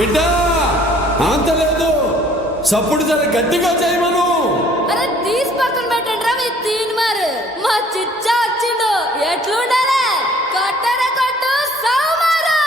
బిడ్డ అంత లేదు, సప్పుడు జర గట్టిగా చేయమను. అరే తీసి పక్కన పెట్టండి రా, మీ తీన్ మారు మా చిచ్చా వచ్చిండు. ఎట్లుండాలి కొట్టర కొట్టు సౌమారు.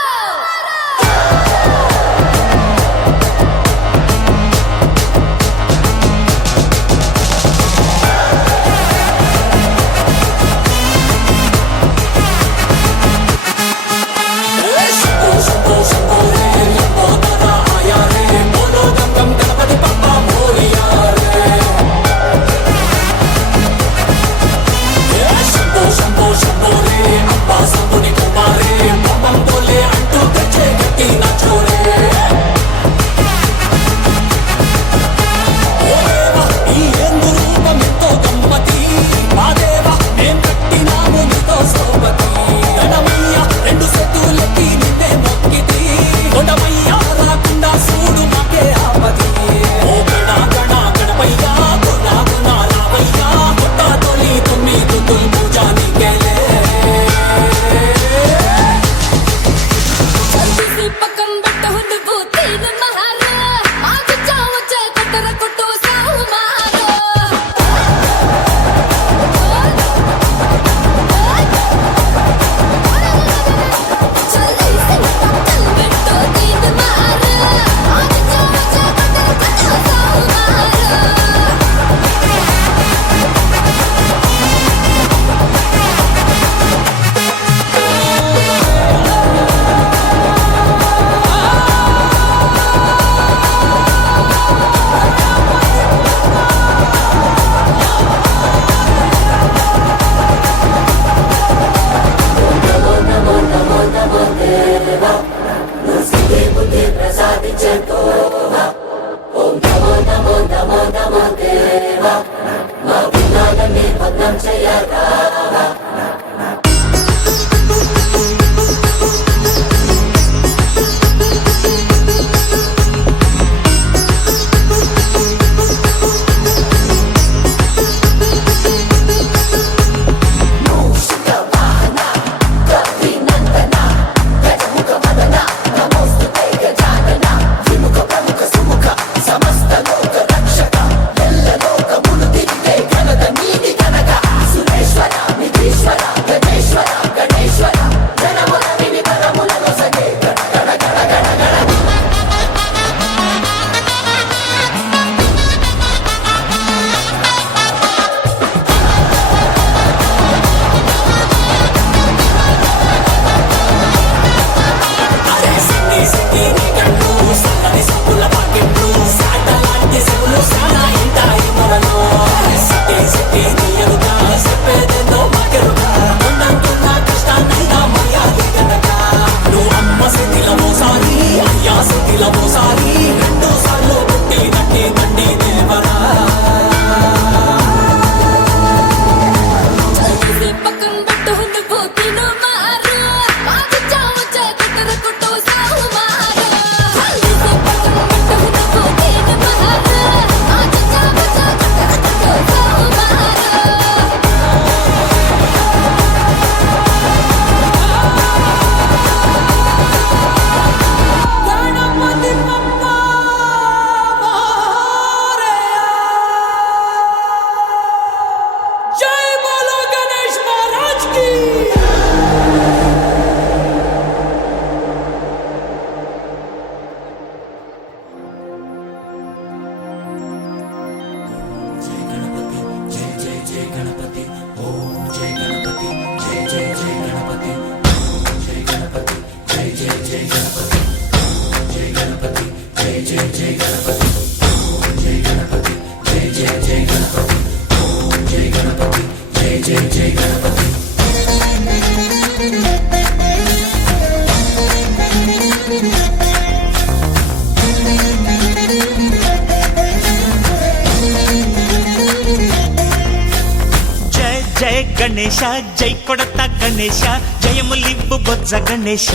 జయ గణేశ జై కొడత గణేశ జయములివ్వు బొజ్జ గణేశ.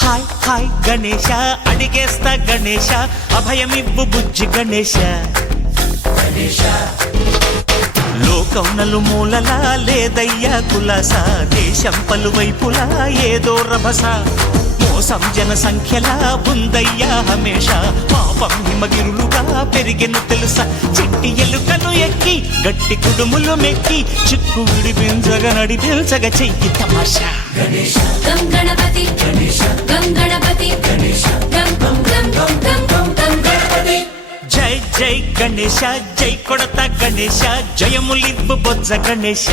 హాయ్ హాయ్ గణేశ అడిగేస్తా గణేశ అభయమివ్వు బుజ్జి గణేశ. లోకం లేదయ్యా కులాస, దేశం పలువైపులా ఏదో రభస. మోసం జన సంఖ్యలా ఉందయ్యా హమేష పాపం హిమగిరులుగా పెరిగెను తెలుసా చిట్టి ఎలుకను ఎక్కి గట్టి కుడుములు మెక్కి చిక్కు విడిపించగా నడిపించగా చెయ్యి తమాషా గం గణపతి గం గణపతి గం గం గం గం గం గం గం గణపతి జై జై గణేశ జై కొడత గణేశ జయములివ్వు బొజ్జ గణేశ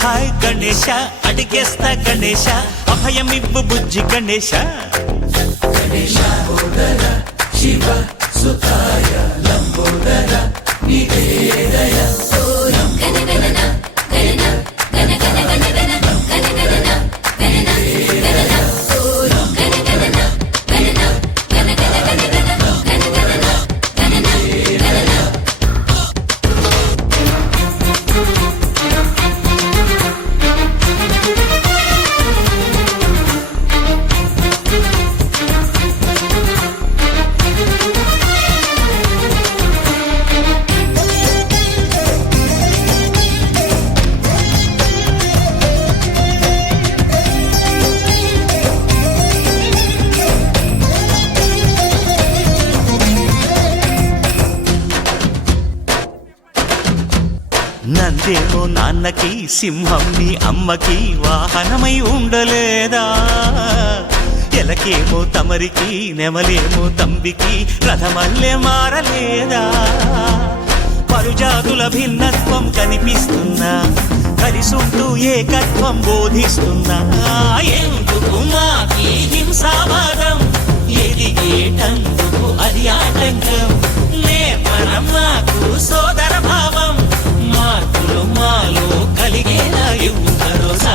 హాయ్ గణేశ అడిగేస్తా గణేశ అభయమివ్వు బుజ్జి గణేశ శివ సుతాయ లంబోదర నివేదయ గణ గణన గణన గణ గణ గణ గణ గణ గణన గణన గణన గణ గణన గణన గణ గణ గణ గణ గణ గణన గణన గణన నందేమో నాన్నకి సింహం నీ అమ్మకి వాహనమై ఉండలేదా ఎలకేమో తమరికి నెమలేమో తంబికి రథమల్లే మారలేదా పరుజాతుల భిన్నత్వం కనిపిస్తున్నా కలిసుంటూ ఏకత్వం బోధిస్తున్నా ఎందుకు మాకి హింసావాదం ఎదిగేటందుకు అది ఆటంకం నేపరం మాకు సోదర భావం మార్పులు మాలో కలిగేలా ఇవ్వరోసా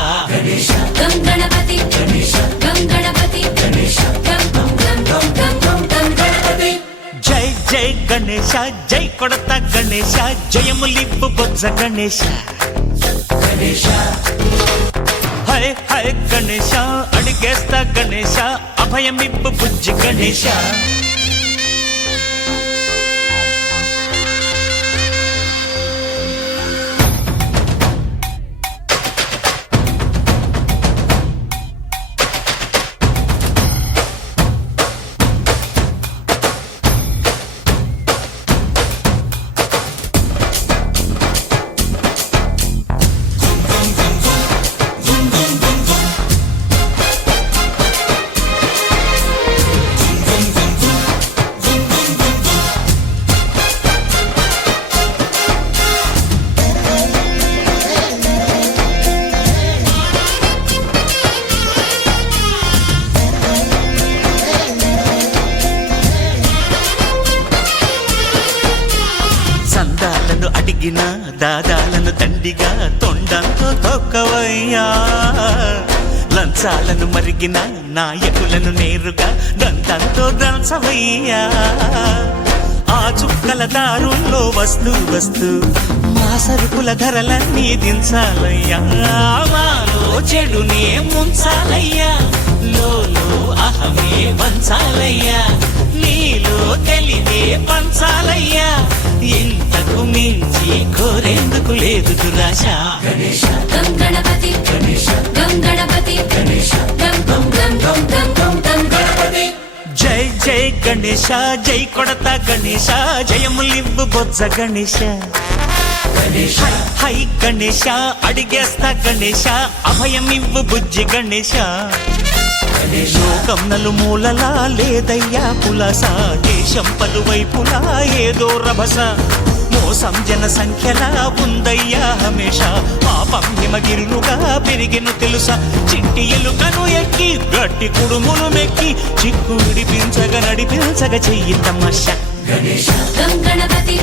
గం గణపతి గం గణపతి గం గం గం గం గం గం గం గణపతి జై జై గణేశ జై కొడత గణేశ జయములివ్వు బొజ్జ గణేశ హై హై గణేశ అడిగేస్తా గణేశ అభయమివ్వు బుజ్జి గణేశ సందాలను అడిగిన దాదాలను దండిగా తొండంతో తొక్కవయ్యా లంచాలను మరిగిన నాయకులను నేరుగా దంతంతో దంచవయ్యా ఆ చుక్కల దారుల్లో వస్తూ వస్తూ మా సరుకుల ధరలన్నీ దించాలయ్యా మాలో చెడునే ముంచాలయ్యా లోలో అహమే వంచాలయ్యా నీలో తెలివే పంచాలయ్యా ఇంతకు మించి కోరేందుకు లేదు దురాశ గం గణపతి గం గణపతి గం గం గం గం గం గం గం గణపతి జై జై గణేశ జై కొడత గణేశ జయములివ్వు బొజ్జ గణేశ హై హై గణేశ అడిగేస్తా గణేశ అభయమివ్వు బుజ్జి గణేశ లోకం నలుమూలలా లేదయ్యా పులస దేశం పలువైపులా ఏదో రభస మోసం జన సంఖ్యలా ఉందయ్యా హమేష పాపం హిమగిరులుగా పెరిగెను తెలుసా చిట్టి ఎలుకను ఎక్కి గట్టి కుడుములు మెక్కి చిక్కు విడిపించగా నడిపించగా చెయ్యి తమాషా గం గణపతి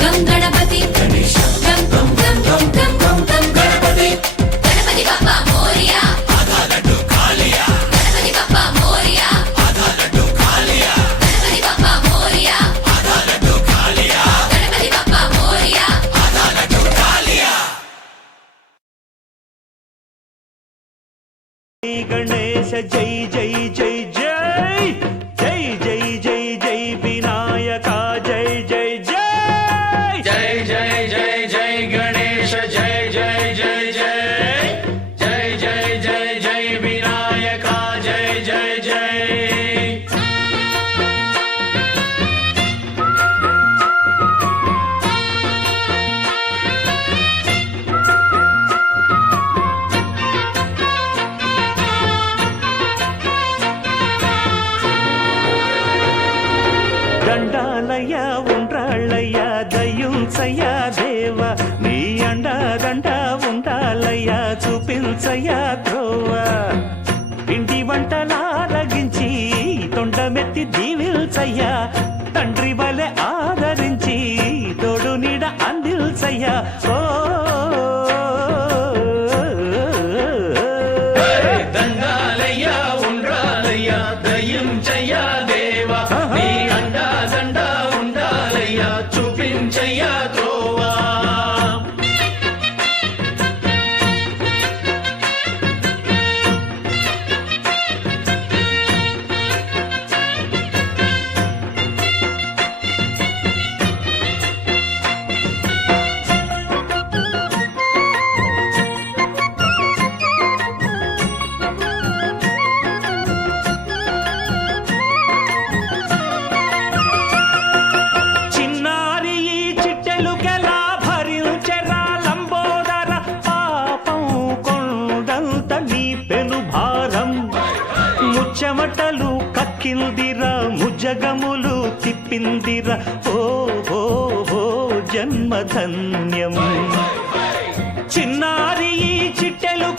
గం గణపతి గం గం గం గం గం గం గం గణపతి గణపతి బప్పా మోరియా గణపతి బప్పా మోరియా గణపతి బప్పా మోరియా గణపతి బప్పా మోరియా గణేశ జై జై జై జై జై జై జై జై వినాయక జై జై జై జై జై జై జై గణేశ జై జై జై జై జై జై జై జై వినాయక దీవిల్చయ్యా త్రోవ పిండి వంటలారగించి తొండమెత్తి దీవిల్చయ్యా తండ్రి వలె ఆదరించి తోడు నీడ అందిల్చయ్యా ఓ దండాలయ్యా ఉండ్రాలయ్యా దయ్యించయ్యా దేవా నీ అండా దండా ఉండాలయ్యా చూపించయ్యా త్రోవా చిన్నారి ఈ చిట్టెలుకెలా భరించెరా లంబోదర పాపం కొండంత నీ పెను భారం ముచ్చమటలు కక్కిందిరా ముజగములు తిప్పిందిరా ఓ ఓ ఓ జన్మధన్యం చిన్నారి ఈ చిట్టెలు